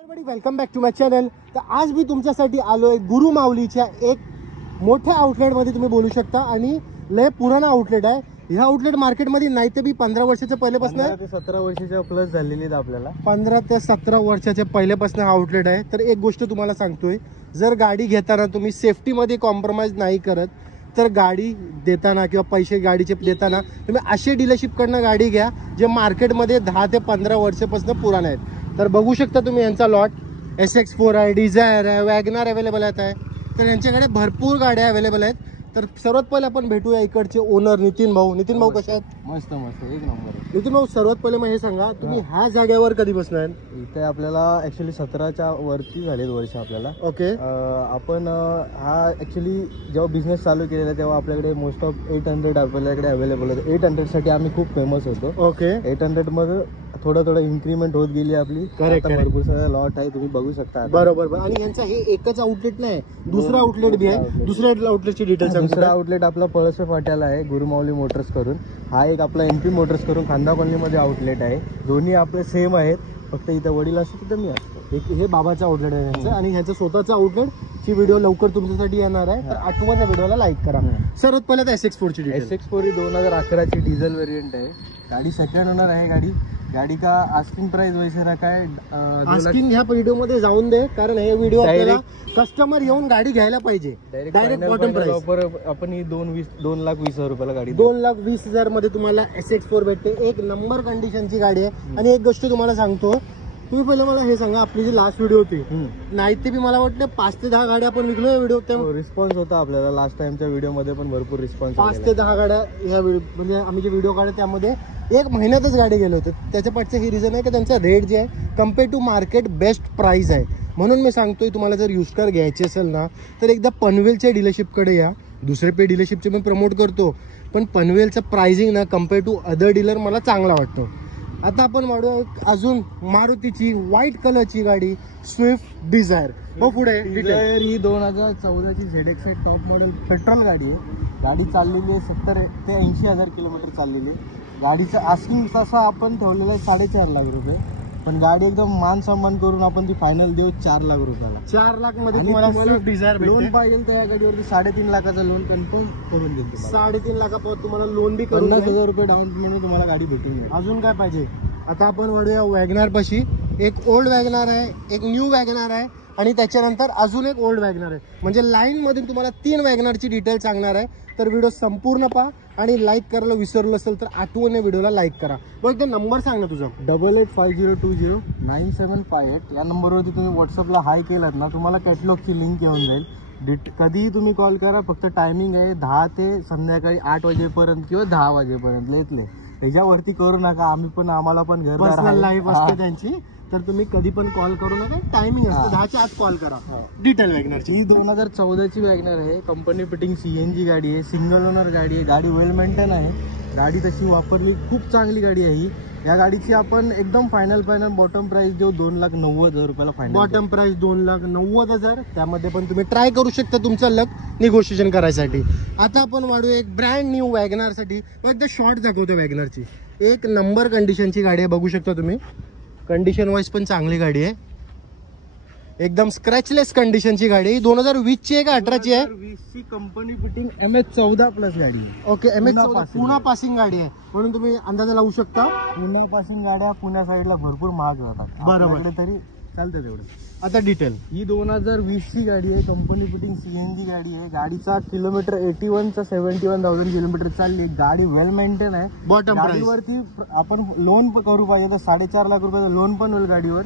Welcome back to my channel. तर आज मी तुमच्यासाठी आलोय गुरु माऊलीच्या एक मोठ्या आउटलेटमध्ये तुम्ही बोलू शकता आणि लय पुराणा आउटलेट आहे. ह्या आउटलेट मार्केटमध्ये नाही ते बी 15 वर्षाच्या पहिल्यापासून 17 वर्षाच्या प्लस झालेली आहेत आपल्याला. 15 ते 17 वर्षाच्या पहिल्यापासून हा आउटलेट आहे. तर एक गोष्ट तुम्हाला सांगतोय, जर गाडी घेताना तुम्ही सेफ्टीमध्ये कॉम्प्रोमाइज नाही करत तर गाडी देताना किंवा पैसे गाडीचे देताना तुम्ही असे डीलरशिपकडनं गाडी घ्या जे मार्केटमध्ये 10 ते 15 वर्षापासून पुराणे आहेत. तर बघू शकता तुम्ही यांचा लॉट SX4 आहे, डिझायर आहे, वॅगनार अवेलेबल आहे. तर यांच्याकडे भरपूर गाड्या अवेलेबल आहेत. तर सर्वात पहिले आपण भेटूया इकडचे ओनर नितीन भाऊ. नितीन भाऊ कसे आहेत? मस्त मस्त एक नंबर. नितीन भाऊ सर्वात पहिले मग हे सांगा, तुम्ही ह्या जागेवर कधी बसणार? इथे आपल्याला ऍक्च्युली 17च्या वरती झालेत वर्ष आपल्याला. ओके. आपण हा ऍक्च्युली जेव्हा बिझनेस चालू केलेला तेव्हा आपल्याकडे मोस्ट ऑफ 800 आपल्याकडे अवेलेबल होतं. 800 साठी आम्ही खूप फेमस होतो. ओके. 800 मध्ये थोडं इन्क्रीमेंट होत गेली आपली. करेक्ट. भरपूर सारा लॉट आहे, तुम्ही बघू शकता. बरोबर. आणि यांचा हे एकच आउटलेट नाही, दुसरा आउटलेट बी आहे. दुसऱ्या आउटलेटची डिटेल्स. दुसरा आउटलेट आपला पळसवे फाट्याला आहे, गुरुमाऊली मोटर्स करून. हा एक आपला MP मोटर्स करून खांदा कॉलनीमध्ये आउटलेट आहे. दोन्ही आपले सेम आहेत, फक्त इथं वडील असतो तिथं मी असतो. हे बाबाचं आउटलेट आहे यांचं आणि ह्याचं स्वतःचं आउटलेटची व्हिडिओ लवकर तुमच्यासाठी येणार आहे. तर आठवण व्हिडिओला लाईक करा. सर्वात पहिलं तर SX4 ची डिटेल. SX4 ही 2011 ची डिझेल व्हेरियंट आहे. गाडी सेकंड ओनर आहे. गाडी का आस्किंग प्राइस वैसे रखा है. आस्किंग ह्या व्हिडिओ मध्ये जाऊन दे, कारण हे व्हिडिओ आपल्याला कस्टमर येऊन गाडी घ्यायला पाहिजे. डायरेक्ट बॉटम प्राइस आपण ही 2,20,000 रुपयाला गाडी 2,20,000 मध्ये तुम्हाला SX4 भेटते. एक नंबर कंडिशनची गाडी आहे. आणि एक गोष्ट तुम्हाला सांगतो, तुम्ही पहिले मला हे सांगा, आपली जी लास्ट व्हिडिओ होती नाही ते बी मला वाटतं 5 ते 10 गाड्या आपण विकलो. व्हिडिओ रिस्पॉन्स होता आपल्याला लास्ट टाइमच्या व्हिडिओ मध्ये पण भरपूर रिस्पॉन्स. 5 ते 10 गाड्या ह्या म्हणजे आम्ही जे व्हिडिओ काढले त्यामध्ये 1 महिन्यातच गाडी गेले होते. त्याच्या पाठचं हे रिझन आहे की त्यांचा रेट जे आहे compare to market best price आहे. म्हणून मी सांगतोय, तुम्हाला जर यूज कार घ्यायची असेल ना तर एकदा पनवेलच्या डीलरशिपकडे या. दुसरे पे डीलरशिपचे मी प्रमोट करतो, पण पनवेलचं प्राइसिंग ना कम्पेअर टू अदर डीलर मला चांगला वाटतो. आता आपण वाढूया अजून मारुतीची व्हाईट कलरची गाडी स्विफ्ट डिझायर. मग पुढे डिझायर ही 2014 ची ZX टॉप मॉडेल पेट्रोल गाडी आहे. गाडी चाललेली आहे 70 ते 80,000 किलोमीटर चाललेली आहे. गाडीचं आस्किंग तसा आपण ठेवलेलं आहे 4.5 लाख रुपये, पण गाडी एकदम मान सन्मान करून आपण ती फायनल देऊ 4 लाख रुपयाला. 4 लाख मध्ये तुम्हाला स्विफ्ट डिझायर लोन पाहिजे तर या गाडीवरती 3.5 लाखाचा लोन कन्फर्म करून देतो. 3.5 लाखापर्यंत तुम्हाला लोन बी करून 50,000 रुपये डाऊन पेमेंट तुम्हाला गाडी भेटून जाईल. अजून काय पाहिजे? आता आपण वाढूया वॅगनार पाशी. एक ओल्ड वॅगनार आहे, एक न्यू वॅगनार आहे आणि त्याच्यानंतर अजून एक ओल्ड वॅगनार आहे. म्हणजे लाईन मध्ये तुम्हाला 3 वॅगनारची डिटेल सांगणार आहे. तर व्हिडिओ संपूर्ण पहा आणि लाईक करायला विसरलं असेल तर आठवणीने व्हिडिओला लाईक करा. बघ ते नंबर सांग ना तुझा. 885020 या नंबरवरती तुम्ही व्हॉट्सअपला हाय केलात ना, तुम्हाला कॅटलॉगची लिंक येऊन जाईल. कधीही तुम्ही कॉल करा. फक्त टायमिंग आहे 10 ते संध्याकाळी 8 वाजेपर्यंत किंवा 10 वाजेपर्यंत लेतले. त्याच्यावरती करू नका. आम्हाला पण घरदार लाईव्ह असते त्यांची, तर तुम्ही कधी पण कॉल करू नका. टायमिंग असतं 10च्या आत कॉल करा. डिटेल वॅगनारची ही 2014 ची वॅगनर आहे. कंपनी फिटिंग CNG गाडी आहे. सिंगल ओनर गाडी आहे. गाडी वेल मेंटेन आहे. गाडी तशी वापरली खूप चांगली गाडी आहे ही. या गाडीची आपण एकदम फायनल बॉटम प्राइस देऊ 2,90,000 रुपयाला फायनल. Bottom price 2,90,000. त्यामध्ये पण तुम्ही ट्राय करू शकता तुमचं लक निगोशिएशन करायसाठी. आता आपण वाढू एक ब्रँड न्यू वॅगनार साठी. एकदा शॉर्ट दाखवतो वॅगनारची. एक नंबर कंडिशनची गाडी आहे, बघू शकता तुम्ही. कंडिशन वाईज पण चांगली गाडी आहे. एकदम स्क्रॅचलेस कंडिशनची गाडी. 2020 ची आहे का 18 ची आहे? 20 ची कंपनी फिटिंग MH14 प्लस गाडी. ओके. MH14 पुणा पासिंग गाडी आहे, म्हणून तुम्ही अंदाजा लावू शकता. पुण्या पासिंग गाड्या पुण्या साईडला भरपूर महाग जातात. बरोबर. तरी चालतं तेवढं. आता डिटेल. ही 2020 ची गाडी आहे. कंपनी फिटिंग CNG गाडी आहे. गाडीचा किलोमीटर 81 चा 71,000 किलोमीटर चालली. गाडी वेल मेंटेन आहे. बॉटम गाडीवरती आपण लोन करू पाहिजे तर 4.5 लाख रुपयाचा लोन पण होईल गाडीवर.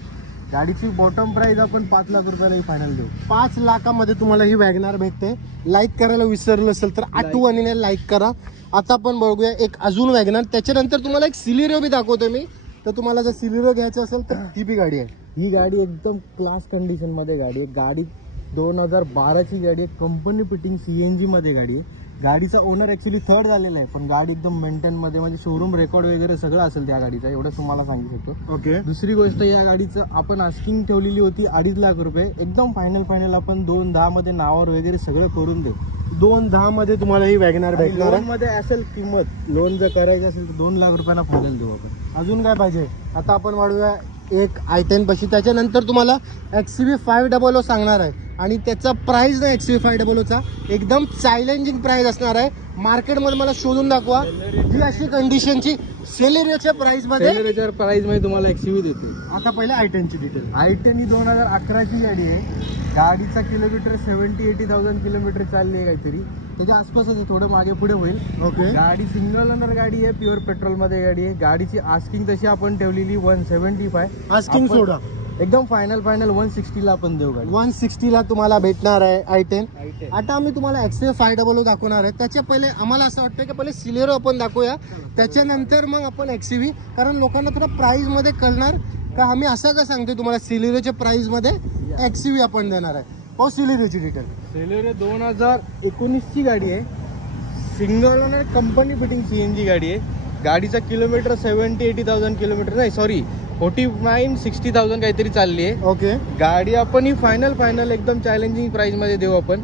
गाडीची बॉटम प्राइस आपण 5 लाख रुपयाला फायनल देऊ. 5 लाखामध्ये तुम्हाला ही वॅगनार भेटते. लाईक करायला विसरलं असेल तर आठवणीने लाईक करा. आता आपण बघूया एक अजून वॅगनार. त्याच्यानंतर तुम्हाला एक सिलेरिओ बी दाखवतो मी. तर तुम्हाला जर सिलेरिओ घ्यायचं असेल तर ती बी गाडी आहे. ही गाडी एकदम क्लास कंडिशन मध्ये गाडी आहे. गाडी 2012 ची गाडी आहे. कंपनी फिटिंग CNG मध्ये गाडी आहे. गाडीचा ओनर ऍक्च्युली थर्ड झालेला आहे, पण गाडी एकदम मेंटेन मध्ये, म्हणजे शोरूम रेकॉर्ड वगैरे सगळं असेल त्या गाडीचा, एवढं तुम्हाला सांगू शकतो. ओके. दुसरी गोष्ट, या गाडीचं आपण आस्किंग ठेवलेली होती 2.5 लाख रुपये. एकदम फायनल आपण 2,10 मध्ये नावावर वगैरे सगळं करून दे. 2,10 मध्ये तुम्हाला ही वॅगनार भेटणार. लोन मध्ये असेल किंमत, लोन जर करायचं असेल तर 2 लाख रुपयाला फायनल देऊ आपण. अजून काय पाहिजे? आता आपण वाढूया एक i10 पाशी. त्याच्यानंतर तुम्हाला XUV 500 सांगणार आहे आणि त्याचा प्राइस ना XUV 500चा एकदम चॅलेंजिंग प्राइस असणार आहे. मार्केटमध्ये मला शोधून दाखवा जी अशी कंडिशनची सेलेरियोच्या प्राइस मध्ये तुम्हाला XUV देते. आता पहिले i10 ची डिटेल. i10 ही 2011 ची गाडी आहे. गाडीचा किलोमीटर 70-80,000 किलोमीटर चालली आहे काहीतरी, त्याच्या आसपासच आहे, थोडं मागे पुढे होईल. ओके. गाडी सिंगल ओनर गाडी आहे, प्युअर पेट्रोल मध्ये गाडी आहे. गाडीची आस्किंग तशी आपण ठेवलेली 175. आस्किंग सोडा एकदम फायनल 160 ला आपण देऊ गाडी. 160 ला तुम्हाला भेटणार आहे i10. आता आम्ही तुम्हाला XUV 500 दाखवणार आहे. त्याच्या पहिले आम्हाला असं वाटतं की पहिले सिलेरो आपण दाखवूया, त्याच्यानंतर मग आपण XUV, कारण लोकांना थोडं प्राइस मध्ये कळणार का आम्ही असं का सांगतोय तुम्हाला सिलेरोच्या प्राइस मध्ये XUV आपण देणार आहे. हो, सिलेरोची डिटेल. सिलेरो 2019 ची गाडी आहे, single owner company fitting CNG गाडी आहे. गाडीचा किलोमीटर 70-80,000 किलोमीटर नाही, सॉरी 49-60,000 काहीतरी चालली आहे. ओके. गाडी आपण ही फायनल एकदम चॅलेंजिंग प्राइस मध्ये देऊ. आपण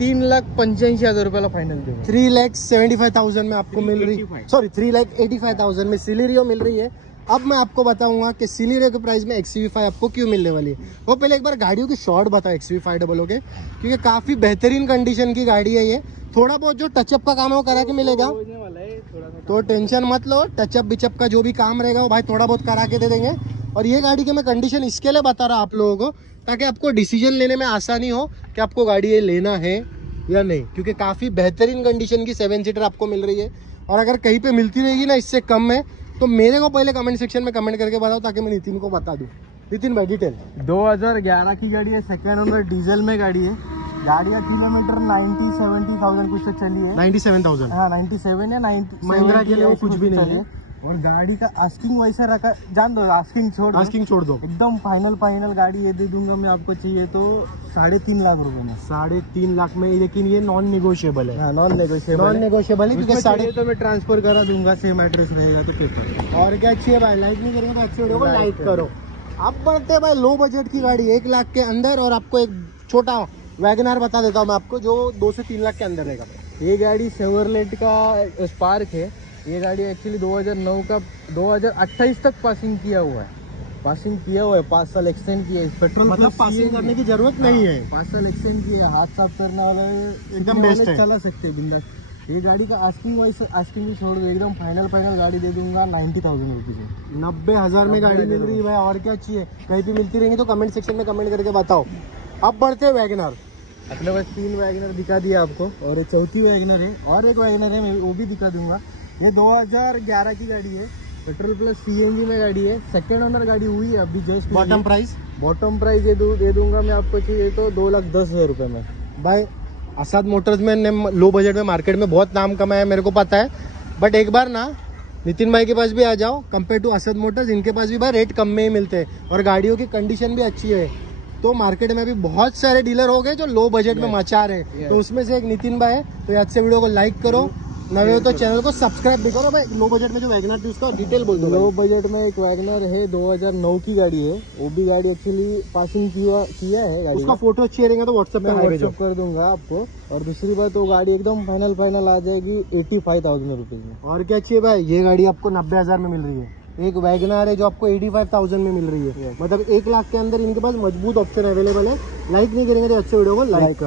3,85,000 रुपयाला फायनल देऊ. 3,75,000 में आपको मिल रही, 85. सॉरी 3,85,000 में सिलेरियो मिल रही है. अब मैं आपको बताऊंगा कि सिलेरियो के प्राइस में XUV 5 आपको क्यों मिलने वाली है. वो पहले एक बार गाड़ियों की शॉर्ट बताओ XUV 500 के, क्योंकि काफी बेहतरीन कंडीशन की गाड़ी है ये. थोड़ा बहुत जो टचअप का काम है वो करा के मिलेगा, तो टेंशन मत लो. टचअप बिचअप का जो भी काम रहेगा वो भाई थोड़ा बहुत करा के दे देंगे. और ये गाड़ी की मैं कंडीशन इसके लिए बता रहा हूँ आप लोगों को, ताकि आपको डिसीजन लेने में आसानी हो कि आपको गाड़ी ये लेना है या नहीं, क्योंकि काफी बेहतरीन कंडीशन की 7 सीटर आपको मिल रही है. और अगर कहीं पे मिलती रहेगी ना इससे कम में, तो मेरे को पहले कमेंट सेक्शन में कमेंट करके बताओ, ताकि मैं नितिन को बता दूं. नितिन भाई डिटेल. 2011 की गाड़ी है, सेकेंड ओनर डीजल में गाड़ी है. गाड़ी का किलोमीटर 90-70,000 कुछ तो चली है. 97,000. हाँ 97 या 90. महिंद्रा के लिए वो कुछ भी नहीं है. और गाड़ी का आस्किंग वैसा रखा, जान दो, आस्किंग छोड़ दो. एकदम फाइनल गाड़ी ये दे दूंगा मैं आपको, चाहिए तो 3.5 लाख रुपए में. 3.5 लाख में, लेकिन ये नॉन नेगोशिएबल है. हाँ नॉन नेगोशिएबल है, क्योंकि साढ़े तो मैं ट्रांसफर करा दूंगा, सेम एड्रेस रहेगा तो पेपर. और क्या चाहिए भाई, लाइक नहीं करेंगे तो अच्छे वीडियो को लाइक करो. अब बढ़ते भाई लो बजट की गाड़ी 1 लाख के अंदर, और आपको एक छोटा वैगनार बता देता हूँ मैं आपको, जो 2 से 3 लाख के अंदर रहेगा. ये गाड़ी शेवरलेट का स्पार्क है. ये गाड़ी एक्चुअली 2009 का 2028 तक पासिंग किया हुआ है. 5 साल एक्सटेंड किया है. पेट्रोल मतलब पासिंग करने की जरूरत नहीं है. 5 साल एक्सटेंड किया है. हाथ साफ करने वाला एकदम बेस्ट है, चला सकते हैं बिंदास. ये गाड़ी का आस्किंग भी छोड़ दो, एकदम फाइनल गाड़ी दे दूंगा 90,000 रुपीज में. 90,000 में गाड़ी मिल रही है भाई, और क्या चाहिए. कहीं भी मिलती रहेंगी तो कमेंट सेक्शन में कमेंट करके बताओ. अब बढ़ते वैगनार. अपने पास 3 वैगनर दिखा दिया आपको, और ये चौथी वैगनर है, और एक वैगनर है, मैं वो भी दिखा दूंगा. ये 2011 की गाड़ी है, पेट्रोल प्लस CNG में गाड़ी है. सेकेंड ओनर गाड़ी हुई है अभी जस्ट. बॉटम प्राइस ये दे दूंगा मैं आपको, चाहिए तो 2,10,000 रुपए में. भाई आसाद मोटर्स में ने लो बजट में मार्केट में बहुत नाम कमाया है, मेरे को पता है. बट एक बार ना नितिन भाई के पास भी आ जाओ, कंपेयर टू आसाद मोटर्स, इनके पास भी भाई रेट कम में ही मिलते हैं, और गाड़ियों की कंडीशन भी अच्छी है. तो मार्केट में अभी बहुत सारे डीलर हो गए जो लो बजट में मचा रहे हैं. तो उसमें से एक नितिन भाई है. तो आज से वीडियो को लाइक करो, नए हो तो चैनल को सब्सक्राइब भी करो. भाई लो बजट में जो वैगनर थी उसका डिटेल बोल दो. लो बजट में एक वैगनर है, 2009 की गाड़ी है. वो भी गाड़ी एक्चुअली पासिंग किया है गाड़ी. उसका फोटो चाहिए रहेगा तो व्हाट्सएप कर दूंगा आपको. और दूसरी बात, वो गाड़ी एकदम फाइनल आ जाएगी 85,000 रुपीज में. और क्या चाहिए भाई, ये गाड़ी आपको 90,000 में मिल रही है. एक वैगनर है जो आपको 85,000 में मिल रही है. मतलब 1 लाख के अंदर इनके पास मजबूत ऑप्शन अवेलेबल है. लाइक नहीं करेंगे तो अच्छे वीडियो को लाइक करो.